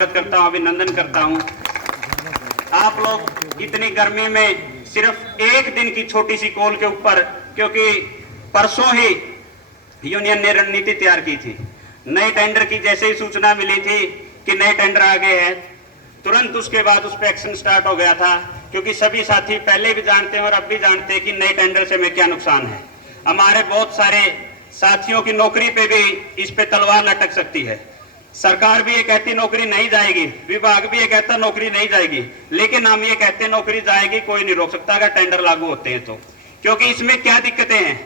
करता हूँ, अभिनंदन करता हूँ। आप लोग इतनी गर्मी में सिर्फ एक दिन की छोटी सी कॉल के ऊपर, क्योंकि परसों ही यूनियन ने रणनीति तैयार की थी, नए टेंडर की जैसे ही सूचना मिली थी कि नए टेंडर आ गए हैं, तुरंत उसके बाद उस पर एक्शन स्टार्ट हो गया था। क्योंकि सभी साथी पहले भी जानते हैं और अब भी जानते हैं कि नए टेंडर से हमें क्या नुकसान है। हमारे बहुत सारे साथियों की नौकरी पे भी इस पे तलवार लटक सकती है। सरकार भी ये कहती नौकरी नहीं जाएगी, विभाग भी ये कहता नौकरी नहीं जाएगी, लेकिन हम ये कहते नौकरी जाएगी, कोई नहीं रोक सकता अगर टेंडर लागू होते हैं तो। क्योंकि इसमें क्या दिक्कतें हैं,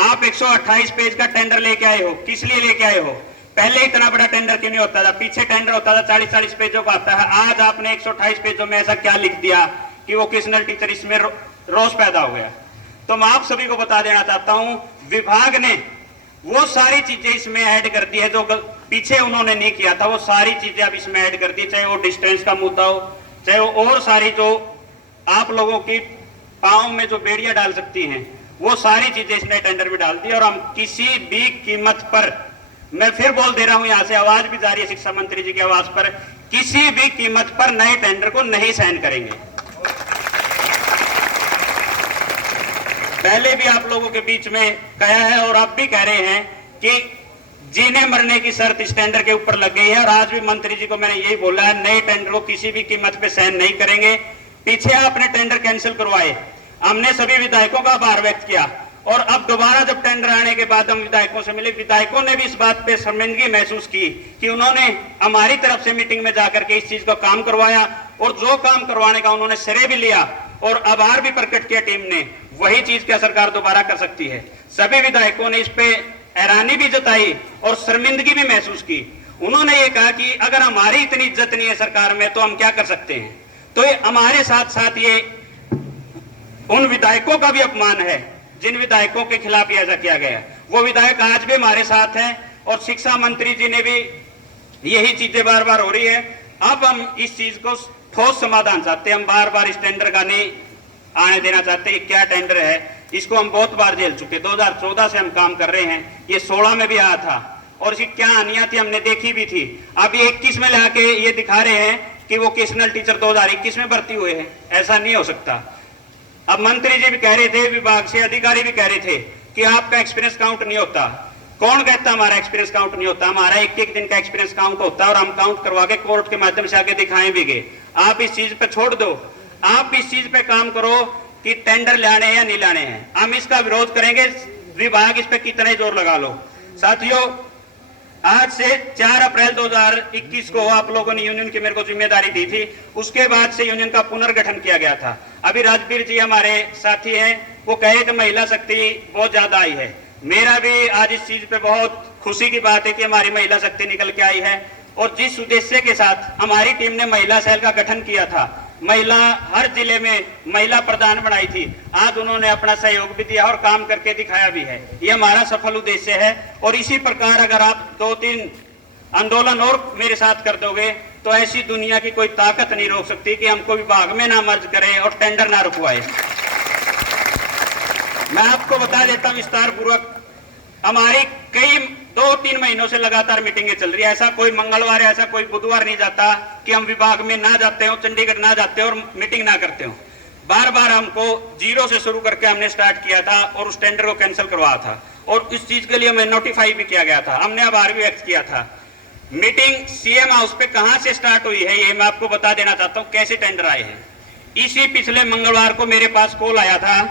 आप 128 पेज का टेंडर लेके आए हो, किस लिए लेके आए हो? पहले इतना बड़ा टेंडर क्यों नहीं होता था? पीछे टेंडर होता था 40-40 पेजों का आता है। आज आपने 128 पेजों में ऐसा क्या लिख दिया कि वोकेशनल टीचर इसमें रोष पैदा हो गया। तो मैं आप सभी को बता देना चाहता हूं, विभाग ने वो सारी चीजें इसमें ऐड कर दी है जो पीछे उन्होंने नहीं किया था, वो सारी चीजें अब इसमें ऐड कर दी, चाहे वो डिस्टेंस का मुद्दा हो, चाहे वो और सारी जो आप लोगों की पांव में जो बेड़ियां डाल सकती हैं, वो सारी चीजें इसने टेंडर में डाल दी। और हम किसी भी कीमत पर, मैं फिर बोल दे रहा हूं, यहां से आवाज भी जा रही है शिक्षा मंत्री जी की आवाज पर, किसी भी कीमत पर नए टेंडर को नहीं साइन करेंगे। पहले भी आप लोगों के बीच में कहा है और आप भी कह रहे हैं कि जीने मरने की शर्त इस टेंडर के ऊपर लग गई है। और आज भी मंत्री जी को मैंने यही बोला है, नए टेंडर को किसी भी कीमत पे साइन नहीं करेंगे। पीछे आपने टेंडर कैंसिल करवाए, हमने सभी विधायकों का आभार व्यक्त किया, और अब दोबारा जब टेंडर आने के बाद हम विधायकों से मिले, विधायकों ने भी इस बात पे शर्मिंदगी महसूस की कि उन्होंने हमारी तरफ से मीटिंग में जाकर के इस चीज का काम करवाया, और जो काम करवाने का उन्होंने श्रेय भी लिया और आभार भी प्रकट किया टीम ने। वही चीज क्या सरकार दोबारा कर सकती है? सभी विधायकों ने इस पे हैरानी भी जताई और शर्मिंदगी भी महसूस की। उन्होंने ये कहा कि अगर हमारी इतनी इज्जत नहीं है सरकार में तो हम क्या कर सकते हैं। तो ये हमारे साथ साथ ये उन विधायकों का भी अपमान है जिन विधायकों के खिलाफ ऐसा किया गया। वो विधायक आज भी हमारे साथ हैं और शिक्षा मंत्री जी ने भी यही चीजें बार बार हो रही है। अब हम इस चीज को ठोस समाधान चाहते हैं, हम बार बार इस टेंडर का नहीं आने देना चाहते। क्या टेंडर है, इसको हम बहुत बार झेल चुके, 2014 से हम काम कर रहे हैं, ये 16 में भी आया था और इसकी क्या हानियां थी हमने देखी भी थी। अब ये 21 में लाके ये दिखा रहे हैं कि वोकेशनल टीचर 2021 में भर्ती हुए हैं, ऐसा नहीं हो सकता। अब मंत्री जी भी कह रहे थे, विभाग से अधिकारी भी कह रहे थे कि आपका एक्सपीरियंस काउंट नहीं होता। कौन कहता हमारा एक्सपीरियंस काउंट नहीं होता? हमारा एक दिन का एक्सपीरियंस काउंट होता है और हम काउंट करवा के कोर्ट के माध्यम से आगे दिखाए भी गए। आप इस चीज पे छोड़ दो, आप इस चीज पे काम करो कि टेंडर लाने हैं या नहीं लाने हैं। हम इसका विरोध करेंगे, विभाग इस पे कितना ही जोर लगा लो। साथियों, आज से 4 अप्रैल 2021 को आप लोगों ने यूनियन की मेरे को जिम्मेदारी दी थी, उसके बाद से यूनियन का पुनर्गठन किया गया था। अभी राजवीर जी हमारे साथी हैं, वो कहे कि महिला शक्ति बहुत ज्यादा आई है। मेरा भी आज इस चीज पे बहुत खुशी की बात है कि हमारी महिला शक्ति निकल के आई है, और जिस उद्देश्य के साथ हमारी टीम ने महिला सेल का गठन किया था, महिला हर जिले में महिला प्रधान बनाई थी, आज उन्होंने अपना सहयोग भी दिया और काम करके दिखाया भी है। ये हमारा सफल उद्देश्य है। और इसी प्रकार अगर आप 2-3 आंदोलन और मेरे साथ कर दोगे तो ऐसी दुनिया की कोई ताकत नहीं रोक सकती कि हमको विभाग में ना मर्ज करे और टेंडर ना रुकवाए। मैं आपको बता देता हूं विस्तार पूर्वक, हमारी कई 2-3 महीनों से लगातार मीटिंगें चल रही है। ऐसा कोई मंगलवार, ऐसा कोई बुधवार नहीं जाता कि हम विभाग में ना जाते हो, चंडीगढ़ ना जाते हो और मीटिंग ना करते हो। बार बार हमको जीरो से शुरू करके हमने स्टार्ट किया था और उस टेंडर को कैंसिल करवाया था, और इस चीज के लिए हमें नोटिफाई भी किया गया था, हमने आभार भी व्यक्त किया था। मीटिंग सीएम हाउस पे कहां से स्टार्ट हुई है ये मैं आपको बता देना चाहता हूं, कैसे टेंडर आए हैं। इसी पिछले मंगलवार को मेरे पास कॉल आया था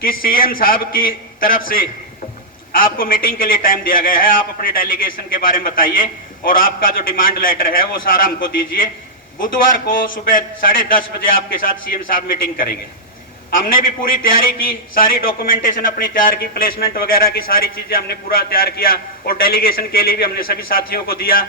कि सीएम साहब की तरफ से आपको मीटिंग के लिए टाइम दिया गया है, आप अपने डेलीगेशन के बारे में बताइए और आपका जो डिमांड लेटर है वो सारा हमको दीजिए। बुधवार को सुबह 10:30 बजे आपके साथ सीएम साहब मीटिंग करेंगे। हमने भी पूरी तैयारी की, सारी डॉक्यूमेंटेशन अपनी तैयार की, प्लेसमेंट वगैरह की सारी चीजें हमने पूरा तैयार किया, और डेलीगेशन के लिए भी हमने सभी साथियों को दिया।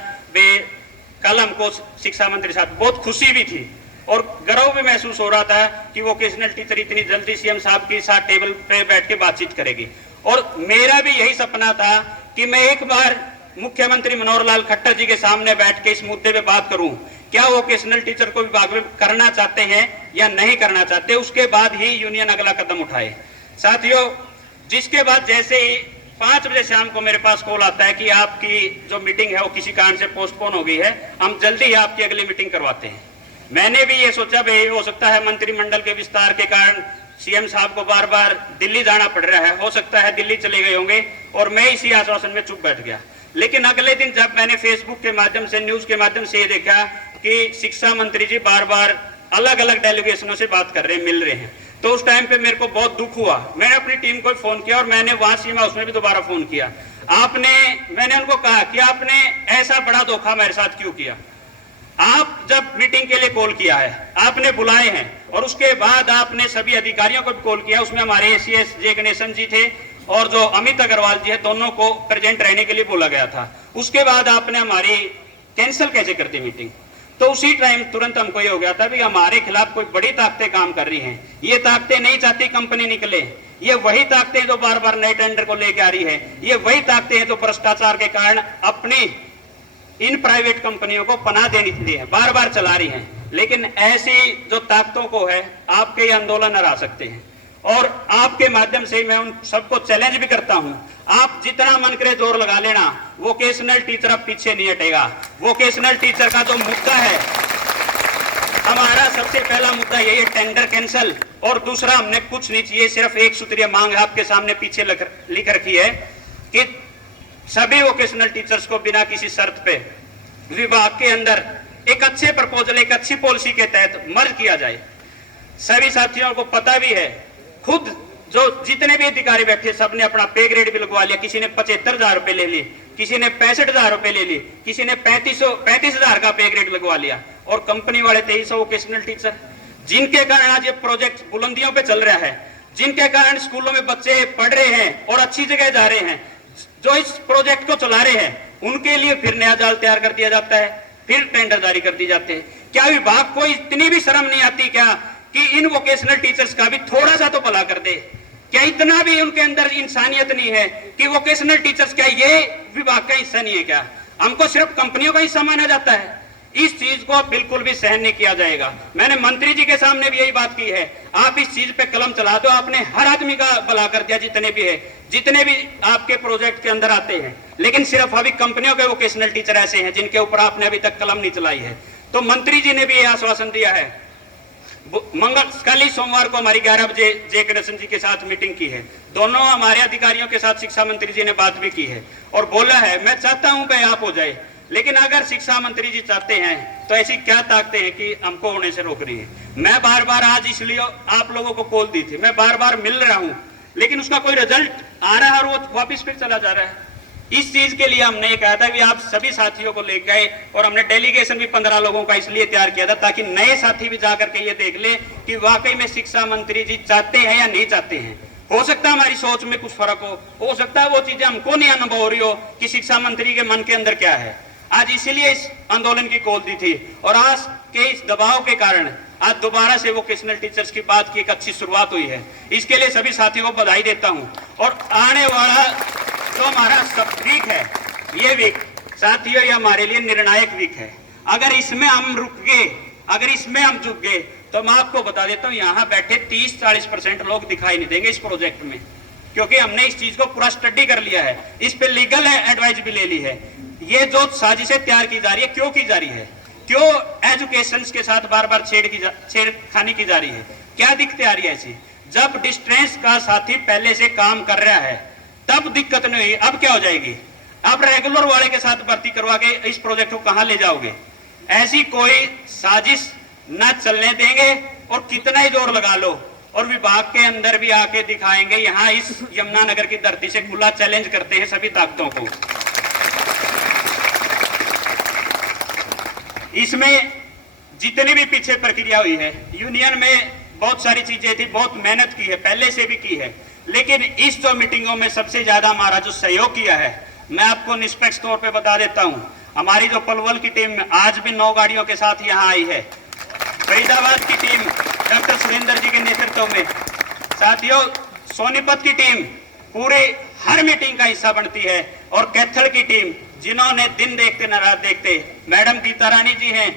कल हमको शिक्षा मंत्री साहब बहुत खुशी भी थी और गर्व भी महसूस हो रहा था कि वोकेशनल टीचर इतनी जल्दी सीएम साहब के साथ टेबल पे बैठ के बातचीत करेगी। और मेरा भी यही सपना था कि मैं एक बार मुख्यमंत्री मनोहर लाल खट्टर जी के सामने बैठ के इस मुद्दे पे बात करूं, क्या वोकेशनल टीचर को विभाग में करना चाहते हैं या नहीं करना चाहते, उसके बाद ही यूनियन अगला कदम उठाए। साथियों, जिसके बाद जैसे ही 5 बजे शाम को मेरे पास कॉल आता है कि आपकी जो मीटिंग है वो किसी कारण से पोस्टपोन हो गई है, हम जल्दी ही आपकी अगली मीटिंग करवाते हैं। मैंने भी ये सोचा भाई हो सकता है मंत्रिमंडल के विस्तार के कारण सीएम साहब को बार बार दिल्ली जाना पड़ रहा है, हो सकता है दिल्ली चले गए होंगे, और मैं इसी आश्वासन में चुप बैठ गया। लेकिन अगले दिन जब मैंने फेसबुक के माध्यम से, न्यूज के माध्यम से ये देखा कि शिक्षा मंत्री जी बार बार अलग अलग डेलीगेशनों से बात कर रहे हैं, मिल रहे हैं, तो उस टाइम पे मेरे को बहुत दुख हुआ। मैंने अपनी टीम को फोन किया और मैंने वहां सीमा उसमें भी दोबारा फोन किया। मैंने उनको कहा कि आपने ऐसा बड़ा धोखा मेरे साथ क्यों किया? आप जब मीटिंग के लिए कॉल किया है, आपने बुलाए हैं, और उसके बाद आपने सभी अधिकारियों को भी कॉल किया, उसमें हमारे एसीएस जे गणेशन जी थे और जो अमित अग्रवाल जी है, दोनों को प्रेजेंट रहने के लिए बोला गया था। उसके बाद आपने हमारी कैंसिल कैसे कर दी मीटिंग? तो उसी टाइम तुरंत हमको ये हो गया था भी हमारे खिलाफ कोई बड़ी ताकतें काम कर रही हैं। ये ताकतें नहीं चाहती कंपनी निकले, ये वही ताकतें जो बार बार नए टेंडर को लेकर आ रही है, ये वही ताकतें हैं जो भ्रष्टाचार के कारण अपनी इन प्राइवेट कंपनियों को पनाह देने के लिए बार बार चला रही हैं। लेकिन ऐसी जो ताकतों को है, आपके ये आंदोलन हरा सकते हैं, और आपके माध्यम से मैं उन सबको चैलेंज भी करता हूं, आप जितना मन करे जोर लगा लेना, वोकेशनल टीचर अब पीछे नहीं हटेगा। वोकेशनल टीचर का जो मुद्दा है, हमारा सबसे पहला मुद्दा यही है, टेंडर कैंसिल, और दूसरा हमने कुछ नहीं चाहिए, सिर्फ एक सूत्रीय मांग आपके सामने पीछे लिख रखी है कि सभी वोकेशनल टीचर्स को बिना किसी शर्त पे विभाग के अंदर एक अच्छे प्रपोजल, एक अच्छी पॉलिसी के तहत मर्ज किया जाए। सभी साथियों को पता भी है, खुद जो जितने भी अधिकारी बैठे सबने अपना पे ग्रेड भी लगवा लिया। किसी ने 75,000 रुपए ले लिए, किसी ने 65,000 रुपए ले लिए, किसी ने 35,000 का पे ग्रेड लगवा लिया, और कंपनी वाले 2300 वोकेशनल टीचर, जिनके कारण आज ये प्रोजेक्ट बुलंदियों पे चल रहा है, जिनके कारण स्कूलों में बच्चे पढ़ रहे हैं और अच्छी जगह जा रहे हैं, जो इस प्रोजेक्ट को चला रहे हैं, उनके लिए फिर नया जाल तैयार कर दिया जाता है, फिर टेंडर जारी कर दिए जाते हैं। क्या विभाग को इतनी भी शर्म नहीं आती क्या कि इन वोकेशनल टीचर्स का भी थोड़ा सा तो भला कर दे? क्या इतना भी उनके अंदर इंसानियत नहीं है कि वोकेशनल टीचर्स क्या ये विभाग का हिस्सा नहीं है क्या? हमको सिर्फ कंपनियों का हिस्सा माना जाता है। इस चीज को बिल्कुल भी सहन नहीं किया जाएगा। मैंने मंत्री जी के सामने भी यही बात की है, आप इस चीज पे कलम चला दो। आपने हर आदमी का भला कर दिया, जितने भी है, जितने भी आपके प्रोजेक्ट के अंदर आते हैं, लेकिन सिर्फ अभी कंपनियों के वोकेशनल टीचर ऐसे हैं जिनके ऊपर आपने अभी तक कलम नहीं चलाई है। तो मंत्री जी ने भी यह आश्वासन दिया है। कल ही सोमवार को हमारी 11 बजे जे गणेशन जी के साथ मीटिंग की है। दोनों हमारे अधिकारियों के साथ शिक्षा मंत्री जी ने बात भी की है और बोला है, मैं चाहता हूं भाई आप हो जाए, लेकिन अगर शिक्षा मंत्री जी चाहते हैं तो ऐसी क्या ताकतें हैं कि हमको होने से रोक रही है? मैं बार बार आज इसलिए आप लोगों को कॉल दी थी, मैं बार बार मिल रहा हूं, लेकिन उसका कोई रिजल्ट आ रहा है और वो वापिस फिर चला जा रहा है। इस चीज के लिए हमने ये कहा था कि आप सभी साथियों को लेकर गए, और हमने डेलीगेशन भी 15 लोगों का इसलिए तैयार किया था ताकि नए साथी भी जाकर के ये देख ले कि वाकई में शिक्षा मंत्री जी चाहते हैं या नहीं चाहते हैं। हो सकता है हमारी सोच में कुछ फर्क हो सकता है वो चीजें हमको नहीं अनुभव हो रही हो कि शिक्षा मंत्री के मन के अंदर क्या है। आज इसीलिए इस आंदोलन की कॉल दी थी, और आज के इस दबाव के कारण आज दोबारा से वोकेशनल टीचर्स की बात की एक अच्छी शुरुआत हुई है। इसके लिए सभी साथियों को बधाई देता हूं। और आने वाला जो हमारा सब वीक है, ये वीक साथियों ये हमारे लिए निर्णायक वीक है। अगर इसमें हम रुक गए, अगर इसमें हम झुक गए, तो मैं आपको बता देता हूं यहाँ बैठे 30-40% लोग दिखाई नहीं देंगे इस प्रोजेक्ट में, क्योंकि हमने इस चीज को पूरा स्टडी कर लिया है, इस पे लीगल एडवाइस भी ले ली है। ये जो साजिशें तैयार की जा रही है, क्यों की जा रही है? क्यों एजुकेशन के साथ बार बार छेड़खानी की जा रही है? क्या दिक्कत आ रही है ऐसी? जब डिस्टेंस का साथी पहले से काम कर रहा है तब दिक्कत नहीं हुई, अब क्या हो जाएगी? आप रेगुलर वाले के साथ भर्ती करवा के इस प्रोजेक्ट को कहां ले जाओगे? ऐसी कोई साजिश न चलने देंगे, और कितना ही जोर लगा लो, और विभाग के अंदर भी आके दिखाएंगे। यहाँ इस यमुनानगर की धरती से खुला चैलेंज करते हैं सभी ताकतों को। इसमें जितनी भी पीछे प्रक्रिया हुई है, यूनियन में बहुत सारी चीजें थी, बहुत मेहनत की है, पहले से भी की है, लेकिन इस जो मीटिंगों में सबसे ज्यादा हमारा जो सहयोग किया है, मैं आपको निष्पक्ष तौर पे बता देता हूं। हमारी जो पलवल की टीम आज भी 9 गाड़ियों के साथ यहाँ आई है, फरीदाबाद की टीम डॉक्टर सुरेंद्र जी के नेतृत्व में, साथियों सोनीपत की टीम पूरे हर मीटिंग का हिस्सा बनती है, और कैथल की टीम जिन्होंने दिन देखते न रात देखते, मैडम गीता रानी जी हैं,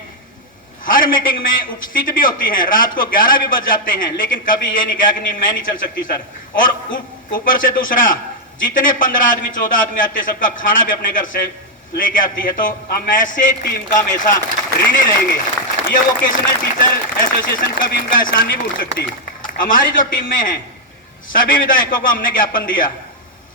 हर मीटिंग में उपस्थित भी होती हैं, रात को 11 भी बज जाते हैं, लेकिन कभी ये नहीं कहा कि नहीं मैं नहीं चल सकती सर। और ऊपर से दूसरा जितने 15 आदमी 14 आदमी आते सबका खाना भी अपने घर से लेके आती है। तो हम ऐसे टीम का हमेशा ऋणी रहेंगे। ये वोकेशनल टीचर एसोसिएशन कभी इनका एहसान नहीं भूल सकती। हमारी जो टीम में है सभी विधायकों को हमने ज्ञापन दिया,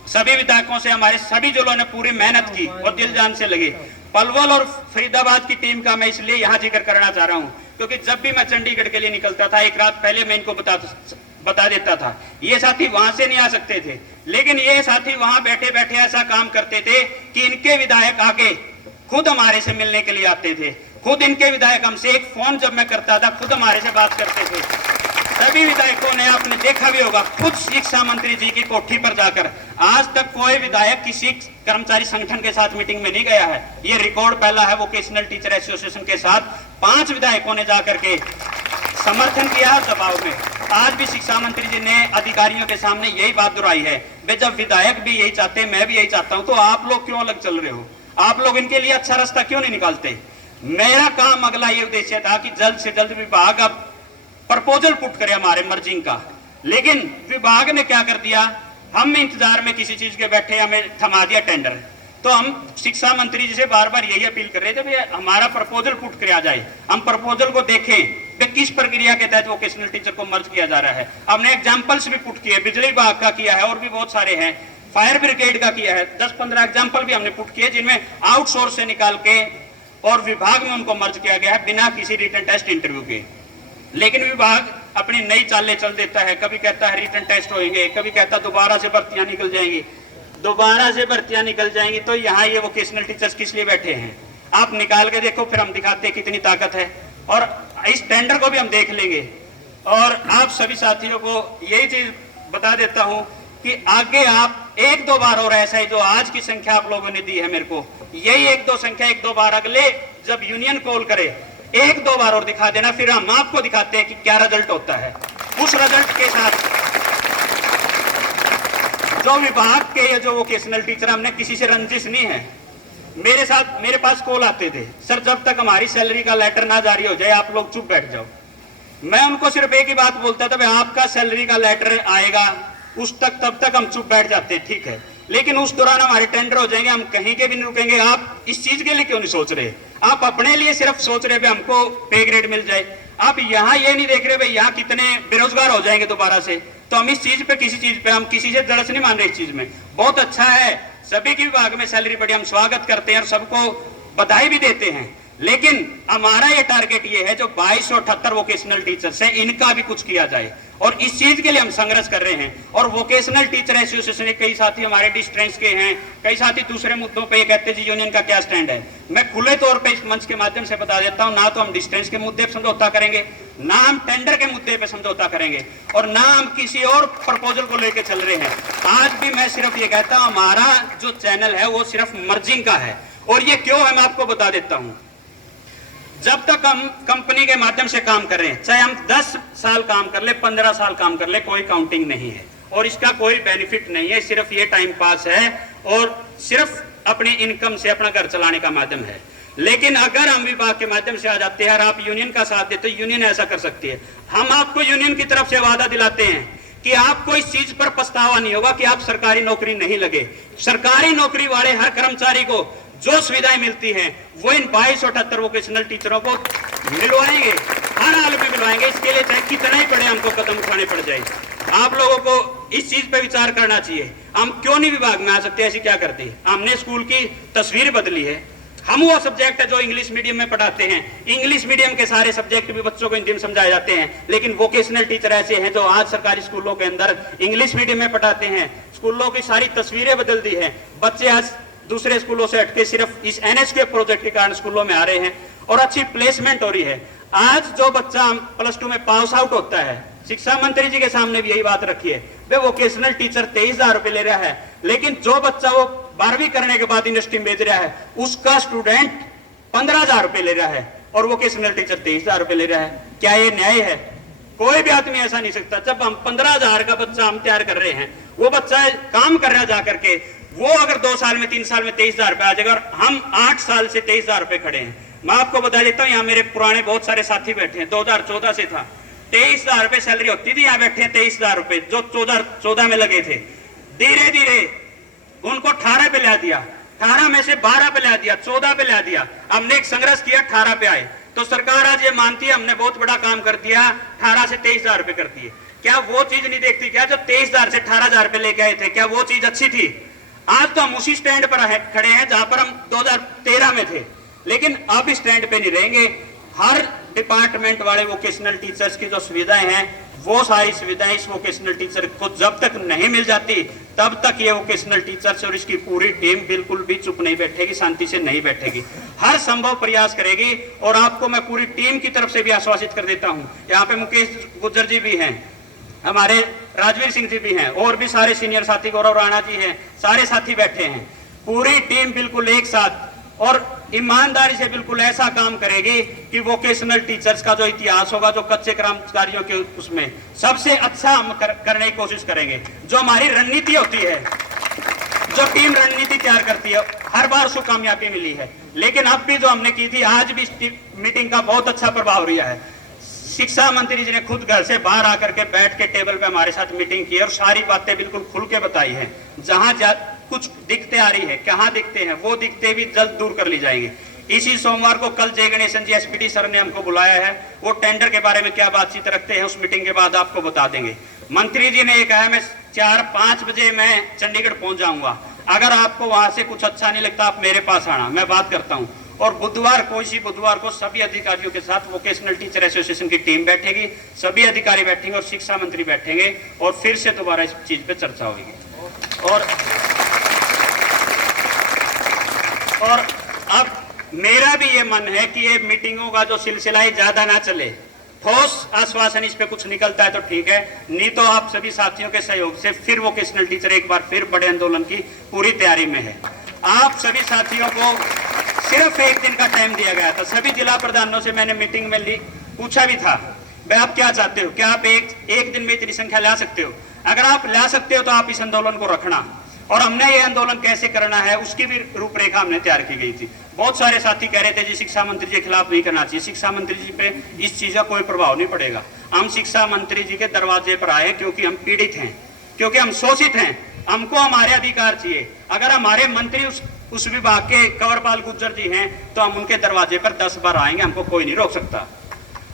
सभी विधायकों से हमारे सभी जिलों ने पूरी मेहनत की और दिल जान से लगे। पलवल और फरीदाबाद की टीम का मैं इसलिए यहाँ जिक्र करना चाह रहा हूँ क्योंकि जब भी मैं चंडीगढ़ के लिए निकलता था एक रात पहले मैं इनको बता देता था। ये साथी वहां से नहीं आ सकते थे, लेकिन ये साथी वहां बैठे बैठे ऐसा काम करते थे कि इनके विधायक आगे खुद हमारे से मिलने के लिए आते थे। खुद इनके विधायक हमसे एक फोन जब मैं करता था खुद हमारे से बात करते थे। सभी विधायकों ने आपने देखा भी होगा खुद शिक्षा मंत्री जी की कोठी पर जाकर, आज तक कोई विधायक किसी कर्मचारी संगठन के साथ मीटिंग में नहीं गया है। ये रिकॉर्ड पहला है वोकेशनल टीचर एसोसिएशन के साथ 5 विधायकों ने जाकर के समर्थन किया है दबाव में। आज भी शिक्षा मंत्री जी ने अधिकारियों के सामने यही बात दोहराई है, वे जब विधायक भी यही चाहते हैं मैं भी यही चाहता हूं, तो आप लोग क्यों अलग चल रहे हो? आप लोग इनके लिए अच्छा रास्ता क्यों नहीं निकालते? मेरा काम अगला ये उद्देश्य था कि जल्द से जल्द विभाग अब प्रपोजल पुट करे हमारे मर्जिंग का, लेकिन विभाग ने क्या कर दिया, हम इंतजार में किसी चीज के बैठे हमें थमा दिया टेंडर। तो हम शिक्षा मंत्री जी से बार बार यही अपील कर रहे थे भैया हमारा प्रपोजल पुट किया जाए, हम प्रपोजल को देखें किस प्रक्रिया के तहत वोकेशनल टीचर को मर्ज किया जा रहा है। हमने एग्जाम्पल्स भी पुट किए, बिजली विभाग का किया है और भी बहुत सारे हैं, फायर ब्रिगेड का किया है, 10-15 एग्जाम्पल भी हमने पुट किए जिनमें आउटसोर्स से निकाल के और विभाग में उनको मर्ज किया गया है बिना किसी रिटन टेस्ट इंटरव्यू के। लेकिन विभाग अपनी नई चालें चल देता है, कभी कहता है रिटन टेस्ट होंगे, कभी कहता दोबारा से भर्तियां निकल जाएंगी। दोबारा से भर्तियां निकल जाएंगी तो यहाँ ये वोकेशनल टीचर्स किस लिए बैठे हैं? आप निकाल के देखो, फिर हम दिखाते हैं कितनी ताकत है और इस टेंडर को भी हम देख लेंगे। और आप सभी साथियों को यही चीज बता देता हूं कि आगे आप 1-2 बार और ऐसा ही जो आज की संख्या आप लोगों ने दी है मेरे को, यही 1-2 संख्या 1-2 बार अगले जब यूनियन कॉल करे 1-2 बार और दिखा देना, फिर हम आपको दिखाते हैं कि क्या रिजल्ट होता है। उस रिजल्ट के साथ जो विभाग के या जो वोकेशनल टीचर, हमने किसी से रंजिश नहीं है। मेरे पास कॉल आते थे, सर जब तक हमारी सैलरी का लेटर ना जारी हो जाए आप लोग चुप बैठ जाओ। मैं उनको सिर्फ एक ही बात बोलता था, भाई आपका सैलरी का लेटर आएगा उस तक तब तक हम चुप बैठ जाते हैं, ठीक है, लेकिन उस दौरान हमारे टेंडर हो जाएंगे, हम कहीं के भी नहीं रुकेंगे। आप इस चीज के लिए क्यों नहीं सोच रहे? आप अपने लिए सिर्फ सोच रहे भाई हमको पे ग्रेड मिल जाए। आप यहाँ ये नहीं देख रहे भाई यहाँ कितने बेरोजगार हो जाएंगे दोबारा से। तो हम इस चीज पे किसी चीज पे हम किसी से जड़स नहीं मान रहे। इस चीज में बहुत अच्छा है, सभी की विभाग में सैलरी बढ़ी, हम स्वागत करते हैं और सबको बधाई भी देते हैं, लेकिन हमारा ये टारगेट ये है जो 2278 वोकेशनल टीचर्स हैं इनका भी कुछ किया जाए और इस चीज के लिए हम संघर्ष कर रहे हैं। और वोकेशनल टीचर एसोसिएशन के कई साथी हमारे डिस्टेंस के हैं, कई साथी दूसरे मुद्दों पे ये कहते जी यूनियन का क्या स्टैंड है। मैं खुले तौर पे इस मंच के माध्यम से बता देता हूं, ना तो हम डिस्टेंस के मुद्दे पे समझौता करेंगे, ना हम टेंडर के मुद्दे पे समझौता करेंगे और ना हम किसी और प्रपोजल को लेकर चल रहे हैं। आज भी मैं सिर्फ ये कहता हूं हमारा जो चैनल है वो सिर्फ मर्जिंग का है। और ये क्यों है मैं आपको बता देता हूं। जब तक हम कंपनी के माध्यम से काम कर रहे हैं, चाहे हम 10 साल काम कर ले, 15 साल काम कर ले, कोई काउंटिंग नहीं है और इसका कोई बेनिफिट नहीं है, सिर्फ ये टाइम पास है और सिर्फ अपनी इनकम से अपना घर चलाने का माध्यम है। लेकिन अगर हम विभाग के माध्यम से आ जाते हैं और आप यूनियन का साथ देते तो यूनियन ऐसा कर सकती है। हम आपको यूनियन की तरफ से वादा दिलाते हैं कि आपको इस चीज पर पछतावा नहीं होगा कि आप सरकारी नौकरी नहीं लगे। सरकारी नौकरी वाले हर कर्मचारी को जो सुविधाएं मिलती हैं वो इन 2278 वोकेशनल टीचरों को मिलवाएंगे, हर हाल में मिलवाएंगे। इसके लिए चाहे कितना ही बड़े हमको कदम उठाने पड़ जाए। आप लोगों को इस चीज पे विचार करना चाहिए। हम क्यों नहीं विभाग में आ सकते? ऐसी क्या करते हैं? हमने स्कूल की तस्वीर बदली है। हम वो सब्जेक्ट है जो इंग्लिश मीडियम में पढ़ाते हैं, इंग्लिश मीडियम के सारे सब्जेक्ट भी बच्चों को हिंदी में समझाए जाते हैं, लेकिन वोकेशनल टीचर ऐसे हैं जो आज सरकारी स्कूलों के अंदर इंग्लिश मीडियम में पढ़ाते हैं। स्कूलों की सारी तस्वीरें बदल दी है। बच्चे आज दूसरे स्कूलों से हटके सिर्फ इस NHK प्रोजेक्ट के कारण स्कूलों में आ रहे हैं और अच्छी प्लेसमेंट हो रही है। आज जो बच्चा +2 में पास आउट होता है, शिक्षा मंत्री जी के सामने भी यही बात रखी है, वे वोकेशनल टीचर 23,000 रुपए ले रहा है, लेकिन जो बच्चा वो 12वीं करने के बाद इंडस्ट्री में भेज रहा है उसका स्टूडेंट 15,000 रुपए ले रहा है और वोकेशनल टीचर 23,000 रुपए ले रहा है। क्या ये न्याय है? कोई भी आदमी ऐसा नहीं सकता। जब हम 15,000 का बच्चा हम तैयार कर रहे हैं, वो बच्चा काम कर रहा जा करके, वो अगर 2 साल में 3 साल में 23,000 रुपए आ जाएगा और हम 8 साल से 23,000 रुपए खड़े हैं। मैं आपको बता देता हूँ, यहाँ मेरे पुराने बहुत सारे साथी बैठे हैं, 2014 से था 23,000 रुपए सैलरी होती थी, यहाँ बैठे हैं 23,000 रुपए जो 2014 में लगे थे। धीरे धीरे उनको 18 पे ला दिया, 18 में से 12 पे ला दिया, 14 पे ला दिया। हमने एक संघर्ष किया, 18 पे आए। तो सरकार आज ये मानती है हमने बहुत बड़ा काम कर दिया, 18 से 23,000 रुपए करती है। क्या वो चीज नहीं देखती क्या जो 23,000 से 18,000 पे लेके आए थे, क्या वो चीज अच्छी थी? आज तो हम उसी स्टैंड पर खड़े हैं जहां पर हम 2013 में थे, लेकिन अब स्टैंड पे नहीं रहेंगे। हर डिपार्टमेंट वाले वोकेशनल टीचर्स की जो सुविधाएं हैं, वो सारी सुविधाएं इस वोकेशनल टीचर को जब तक नहीं मिल जाती तब तक ये वोकेशनल टीचर्स और इसकी पूरी टीम बिल्कुल भी चुप नहीं बैठेगी, शांति से नहीं बैठेगी, हर संभव प्रयास करेगी। और आपको मैं पूरी टीम की तरफ से भी आश्वासित कर देता हूं, यहाँ पे मुकेश गुज्जर जी भी हैं, हमारे राजवीर सिंह जी भी हैं, और भी सारे सीनियर साथी, गौरव राणा जी हैं, सारे साथी बैठे हैं। पूरी टीम बिल्कुल एक साथ और ईमानदारी से बिल्कुल ऐसा काम करेगी कि वोकेशनल टीचर्स का जो इतिहास होगा, जो कच्चे कर्मचारियों के उसमें सबसे अच्छा हम करने की कोशिश करेंगे। जो हमारी रणनीति होती है, जो टीम रणनीति तैयार करती है, हर बार उसको कामयाबी मिली है। लेकिन अब भी जो हमने की थी, आज भी इस मीटिंग का बहुत अच्छा प्रभाव रहा है। शिक्षा मंत्री जी ने खुद घर से बाहर आकर के बैठ के टेबल पे हमारे साथ मीटिंग की और सारी बातें बिल्कुल खुल के बताई है। जहां कुछ दिक्कतें आ रही है, कहां दिक्कतें हैं, वो दिक्कतें भी जल्द दूर कर ली जाएंगी। इसी सोमवार को कल जय गणेशन जी एसपीडी सर ने हमको बुलाया है, वो टेंडर के बारे में क्या बातचीत रखते हैं उस मीटिंग के बाद आपको बता देंगे। मंत्री जी ने ये कहा मैं 4-5 बजे मैं चंडीगढ़ पहुंच जाऊंगा, अगर आपको वहां से कुछ अच्छा नहीं लगता आप मेरे पास आना, मैं बात करता हूं। और बुधवार को, इसी बुधवार को सभी अधिकारियों के साथ वोकेशनल टीचर एसोसिएशन की टीम बैठेगी, सभी अधिकारी बैठेंगे और शिक्षा मंत्री बैठेंगे और फिर से दोबारा इस चीज पे चर्चा होगी। और अब मेरा भी ये मन है कि ये मीटिंगों का जो सिलसिला है ज्यादा ना चले, ठोस आश्वासन इस पे कुछ निकलता है तो ठीक है, नहीं तो आप सभी साथियों के सहयोग से फिर वोकेशनल टीचर एक बार फिर बड़े आंदोलन की पूरी तैयारी में है। आप सभी साथियों को सिर्फ एक दिन का टाइम दिया गया था। सभी जिला प्रधानों से मैंने मीटिंग में पूछा भी था, भाई आप क्या चाहते हो, क्या आप एक दिन में इतनी संख्या ला सकते हो? अगर आप ला सकते हो तो आप इस आंदोलन को रखना। और हमने ये आंदोलन कैसे करना है उसकी भी रूपरेखा हमने तैयार की गई थी। बहुत सारे साथी कह रहे थे जी शिक्षा मंत्री जी के खिलाफ नहीं करना चाहिए, शिक्षा मंत्री जी पे इस चीज का कोई प्रभाव नहीं पड़ेगा। हम शिक्षा मंत्री जी के दरवाजे पर आए क्योंकि हम पीड़ित हैं, क्योंकि हम शोषित हैं, हमको हमारे अधिकार चाहिए। अगर हमारे मंत्री उस विभाग के कंवरपाल गुज्जर जी हैं तो हम उनके दरवाजे पर 10 बार आएंगे, हमको कोई नहीं रोक सकता।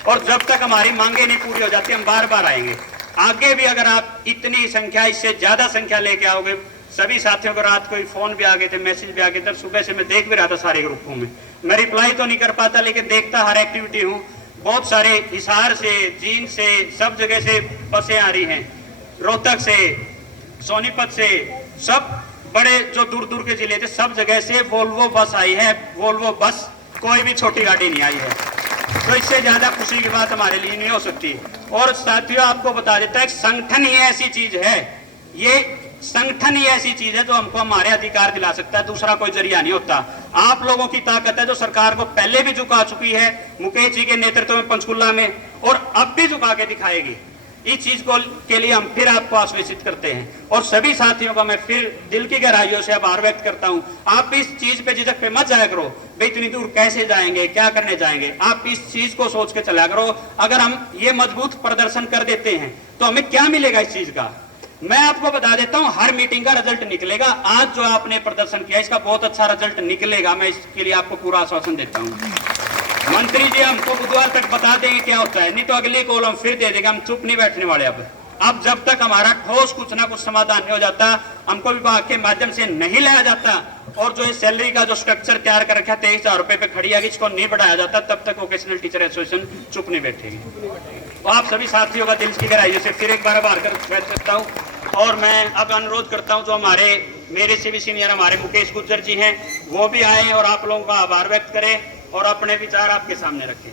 और जब तक हमारी मांगे नहीं पूरी हो जाती हम बार बार आएंगे। आगे भी अगर आप इतनी संख्या, इससे ज्यादा संख्या लेके आओगे, सभी साथियों को रात को फोन भी आ गए थे, मैसेज भी आ गए थे, सुबह से मैं देख भी रहा था सारे ग्रुपों में। मैं रिप्लाई तो नहीं कर पाता लेकिन देखता हर एक्टिविटी हूँ। बहुत सारे हिसार से, जींद से, सब जगह से बसें आ रही हैं, रोहतक से, सोनीपत से, सब बड़े जो दूर दूर के जिले थे सब जगह से वोल्वो बस आई है। वोल्वो बस, कोई भी छोटी गाड़ी नहीं आई है, तो इससे ज्यादा खुशी की बात हमारे लिए नहीं हो सकती। और साथियों आपको बता देता है, संगठन ही ऐसी चीज है, ये संगठन ही ऐसी चीज है जो हमको हमारे अधिकार दिला सकता है, दूसरा कोई जरिया नहीं होता। आप लोगों की ताकत है जो सरकार को पहले भी झुका चुकी है, मुकेश जी के नेतृत्व में पंचकुला में, और अब भी झुका के दिखाएगी। इस चीज को के लिए हम फिर आपको आश्वासित करते हैं और सभी साथियों का मैं फिर दिल की गहराइयों से आभार व्यक्त करता हूं। आप इस चीज पे झिझक पे मत जाया करो, भाई इतनी दूर कैसे जाएंगे, क्या करने जाएंगे, आप इस चीज को सोच के चला करो। अगर हम ये मजबूत प्रदर्शन कर देते हैं तो हमें क्या मिलेगा इस चीज का? मैं आपको बता देता हूं, हर मीटिंग का रिजल्ट निकलेगा। आज जो आपने प्रदर्शन किया इसका बहुत अच्छा रिजल्ट निकलेगा, मैं इसके लिए आपको पूरा आश्वासन देता हूं। मंत्री जी हमको बुधवार तक बता देंगे क्या होता है, नहीं तो अगली कॉल हम फिर दे देंगे, हम चुप नहीं बैठने वाले। अब जब तक हमारा ठोस कुछ ना कुछ समाधान नहीं हो जाता, हमको विभाग के माध्यम से नहीं लाया जाता, और जो इस सैलरी का जो स्ट्रक्चर तैयार कर रखा है 23,000 रुपए पे खड़ी है, इसको नहीं बढ़ाया जाता, तब तक वोकेशनल टीचर एसोसिएशन चुप नहीं बैठेगी। तो आप सभी साथियों का दिल की गहराइयों से फिर एक बार आभार व्यक्त करता हूँ। और मैं अब अनुरोध करता हूं जो मेरे से भी सीनियर हमारे मुकेश गुज्जर जी हैं, वो भी आए और आप लोगों का आभार व्यक्त करें और अपने विचार आपके सामने रखें।